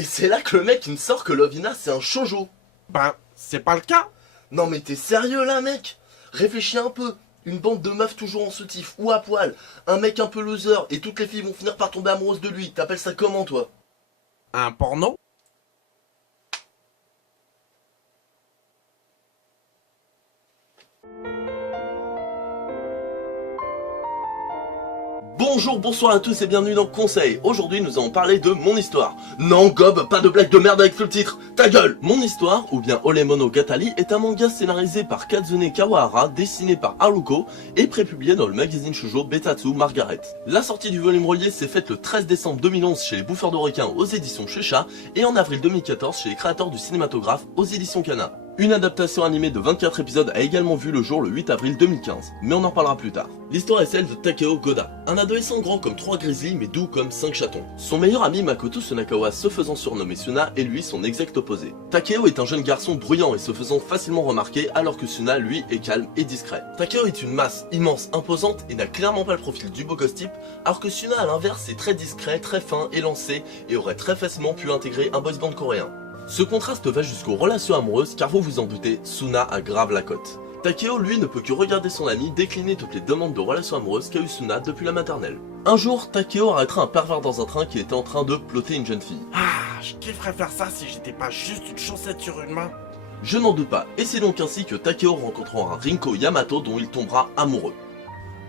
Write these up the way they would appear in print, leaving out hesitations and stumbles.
Et c'est là que le mec il me sort que Lovina c'est un shoujo. Ben, c'est pas le cas. Non mais t'es sérieux là mec? Réfléchis un peu. Une bande de meufs toujours en soutif ou à poil, un mec un peu loser et toutes les filles vont finir par tomber amoureuses de lui. T'appelles ça comment toi? Un porno? Bonjour, bonsoir à tous et bienvenue dans Conseil. Aujourd'hui nous allons parler de mon histoire. Non Gob, pas de blague de merde avec le titre. Ta gueule! Mon histoire, ou bien Olemonogatari, est un manga scénarisé par Kazune Kawahara, dessiné par Haruko et prépublié dans le magazine shoujo Betatsu Margaret. La sortie du volume relié s'est faite le 13 décembre 2011 chez les Bouffeurs de requins aux éditions Shueisha et en avril 2014 chez les créateurs du cinématographe aux éditions Kana. Une adaptation animée de 24 épisodes a également vu le jour le 8 avril 2015, mais on en parlera plus tard. L'histoire est celle de Takeo Goda, un adolescent grand comme 3 grizzlies mais doux comme 5 chatons. Son meilleur ami Makoto Sonakawa se faisant surnommer Suna est lui son exact opposé. Takeo est un jeune garçon bruyant et se faisant facilement remarquer alors que Suna lui est calme et discret. Takeo est une masse immense, imposante et n'a clairement pas le profil du beau gosse type, alors que Suna à l'inverse est très discret, très fin, élancé et aurait très facilement pu intégrer un boys band coréen. Ce contraste va jusqu'aux relations amoureuses car vous vous en doutez, Suna a grave la cote. Takeo lui ne peut que regarder son ami décliner toutes les demandes de relations amoureuses qu'a eu Suna depuis la maternelle. Un jour, Takeo arrêtera un pervers dans un train qui était en train de plotter une jeune fille. Ah, je kifferais faire ça si j'étais pas juste une chaussette sur une main. Je n'en doute pas, et c'est donc ainsi que Takeo rencontrera Rinko Yamato dont il tombera amoureux.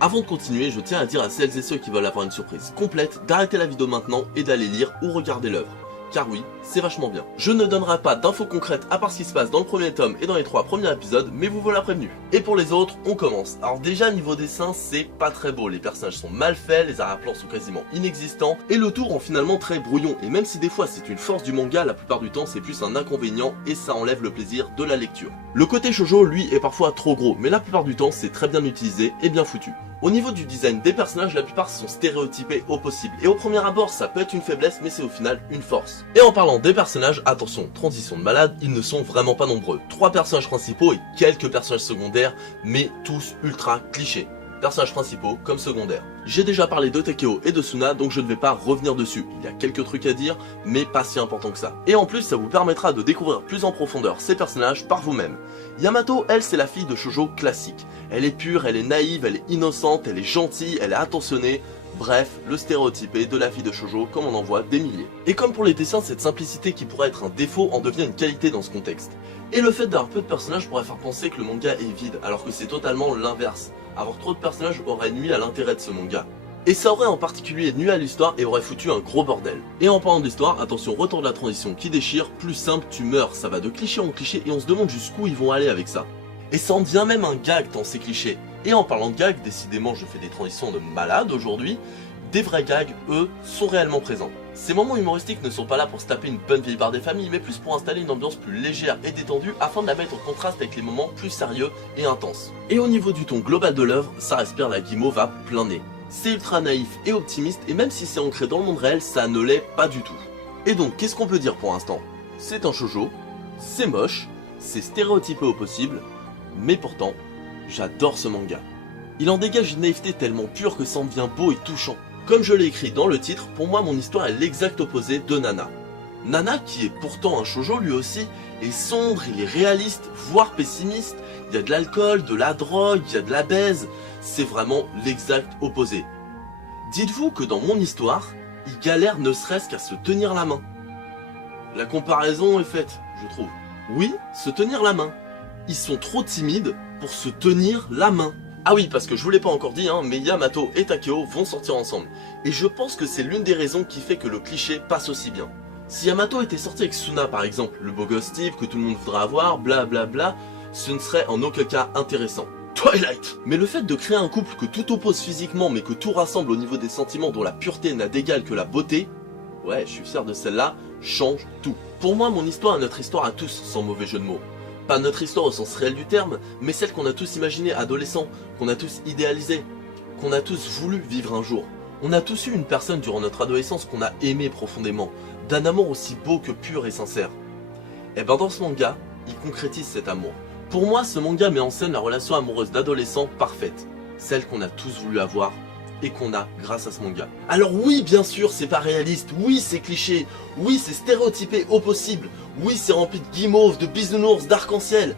Avant de continuer, je tiens à dire à celles et ceux qui veulent avoir une surprise complète d'arrêter la vidéo maintenant et d'aller lire ou regarder l'œuvre. Car oui, c'est vachement bien. Je ne donnerai pas d'infos concrètes à part ce qui se passe dans le premier tome et dans les 3 premiers épisodes, mais vous voilà prévenu. Et pour les autres, on commence. Alors déjà, niveau dessin, c'est pas très beau. Les personnages sont mal faits, les arrière-plans sont quasiment inexistants, et le tout rend finalement très brouillon. Et même si des fois c'est une force du manga, la plupart du temps c'est plus un inconvénient et ça enlève le plaisir de la lecture. Le côté shoujo, lui, est parfois trop gros, mais la plupart du temps c'est très bien utilisé et bien foutu. Au niveau du design des personnages, la plupart sont stéréotypés au possible, et au premier abord ça peut être une faiblesse mais c'est au final une force. Et en parlant des personnages, attention, transition de malade, ils ne sont vraiment pas nombreux. 3 personnages principaux et quelques personnages secondaires, mais tous ultra clichés. Personnages principaux comme secondaires. J'ai déjà parlé de Takeo et de Suna, donc je ne vais pas revenir dessus. Il y a quelques trucs à dire, mais pas si important que ça. Et en plus, ça vous permettra de découvrir plus en profondeur ces personnages par vous-même. Yamato, elle, c'est la fille de shoujo classique. Elle est pure, elle est naïve, elle est innocente, elle est gentille, elle est attentionnée. Bref, le stéréotypé de la fille de shoujo comme on en voit des milliers. Et comme pour les dessins, cette simplicité qui pourrait être un défaut en devient une qualité dans ce contexte. Et le fait d'avoir peu de personnages pourrait faire penser que le manga est vide, alors que c'est totalement l'inverse. Avoir trop de personnages aurait nui à l'intérêt de ce manga. Et ça aurait en particulier nui à l'histoire et aurait foutu un gros bordel. Et en parlant d'histoire, attention, retour de la transition qui déchire, plus simple tu meurs, ça va de cliché en cliché et on se demande jusqu'où ils vont aller avec ça. Et ça en devient même un gag dans ces clichés. Et en parlant de gags, décidément je fais des transitions de malade aujourd'hui, des vrais gags, eux, sont réellement présents. Ces moments humoristiques ne sont pas là pour se taper une bonne vieille barre des familles, mais plus pour installer une ambiance plus légère et détendue afin de la mettre en contraste avec les moments plus sérieux et intenses. Et au niveau du ton global de l'œuvre, ça respire la guimauve à plein nez. C'est ultra naïf et optimiste, et même si c'est ancré dans le monde réel, ça ne l'est pas du tout. Et donc, qu'est-ce qu'on peut dire pour l'instant? C'est un shoujo, c'est moche, c'est stéréotypé au possible, mais pourtant, j'adore ce manga. Il en dégage une naïveté tellement pure que ça en devient beau et touchant. Comme je l'ai écrit dans le titre, pour moi mon histoire est l'exact opposé de Nana. Nana, qui est pourtant un shoujo lui aussi, est sombre, il est réaliste, voire pessimiste, il y a de l'alcool, de la drogue, il y a de la baise, c'est vraiment l'exact opposé. Dites-vous que dans mon histoire, il galère ne serait-ce qu'à se tenir la main. La comparaison est faite, je trouve. Oui, se tenir la main. Ils sont trop timides pour se tenir la main. Ah oui, parce que je vous l'ai pas encore dit, mais Yamato et Takeo vont sortir ensemble. Et je pense que c'est l'une des raisons qui fait que le cliché passe aussi bien. Si Yamato était sorti avec Suna par exemple, le beau gosse type que tout le monde voudrait avoir, blablabla, ce ne serait en aucun cas intéressant. Twilight! Mais le fait de créer un couple que tout oppose physiquement mais que tout rassemble au niveau des sentiments dont la pureté n'a d'égal que la beauté, ouais, je suis fier de celle-là, change tout. Pour moi, mon histoire est notre histoire à tous, sans mauvais jeu de mots. Pas notre histoire au sens réel du terme, mais celle qu'on a tous imaginée adolescent, qu'on a tous idéalisée, qu'on a tous voulu vivre un jour. On a tous eu une personne durant notre adolescence qu'on a aimée profondément, d'un amour aussi beau que pur et sincère. Et ben dans ce manga, il concrétise cet amour. Pour moi, ce manga met en scène la relation amoureuse d'adolescent parfaite, celle qu'on a tous voulu avoir et qu'on a grâce à ce manga. Alors oui, bien sûr, c'est pas réaliste, oui, c'est cliché, oui, c'est stéréotypé au possible, oui, c'est rempli de guimauves, de bisounours, d'arc-en-ciel,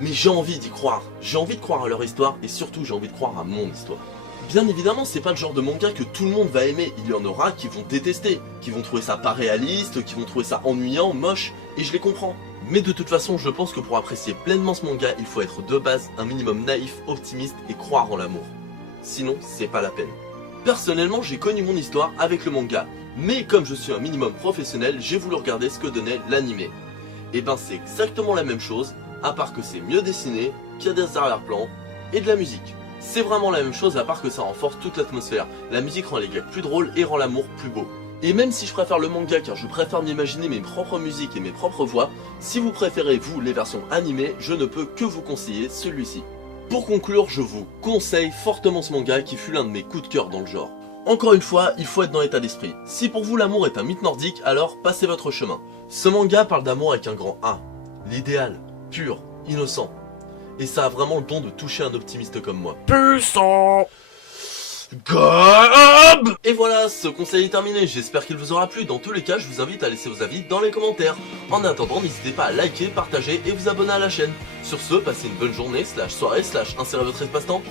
mais j'ai envie d'y croire. J'ai envie de croire à leur histoire et surtout j'ai envie de croire à mon histoire. Bien évidemment, c'est pas le genre de manga que tout le monde va aimer, il y en aura qui vont détester, qui vont trouver ça pas réaliste, qui vont trouver ça ennuyant, moche, et je les comprends. Mais de toute façon, je pense que pour apprécier pleinement ce manga, il faut être de base un minimum naïf, optimiste et croire en l'amour. Sinon, c'est pas la peine. Personnellement, j'ai connu mon histoire avec le manga, mais comme je suis un minimum professionnel, j'ai voulu regarder ce que donnait l'animé. Et ben c'est exactement la même chose, à part que c'est mieux dessiné, qu'il y a des arrière-plans et de la musique. C'est vraiment la même chose à part que ça renforce toute l'atmosphère, la musique rend les gags plus drôles et rend l'amour plus beau. Et même si je préfère le manga car je préfère m'imaginer mes propres musiques et mes propres voix, si vous préférez vous les versions animées, je ne peux que vous conseiller celui-ci. Pour conclure, je vous conseille fortement ce manga qui fut l'un de mes coups de cœur dans le genre. Encore une fois, il faut être dans l'état d'esprit. Si pour vous l'amour est un mythe nordique, alors passez votre chemin. Ce manga parle d'amour avec un grand A. L'idéal, pur, innocent. Et ça a vraiment le don de toucher un optimiste comme moi. Puissant. Gob! Et voilà, ce conseil est terminé, j'espère qu'il vous aura plu. Dans tous les cas, je vous invite à laisser vos avis dans les commentaires. En attendant, n'hésitez pas à liker, partager et vous abonner à la chaîne. Sur ce, passez une bonne journée, /soirée, insérez votre espace-temps.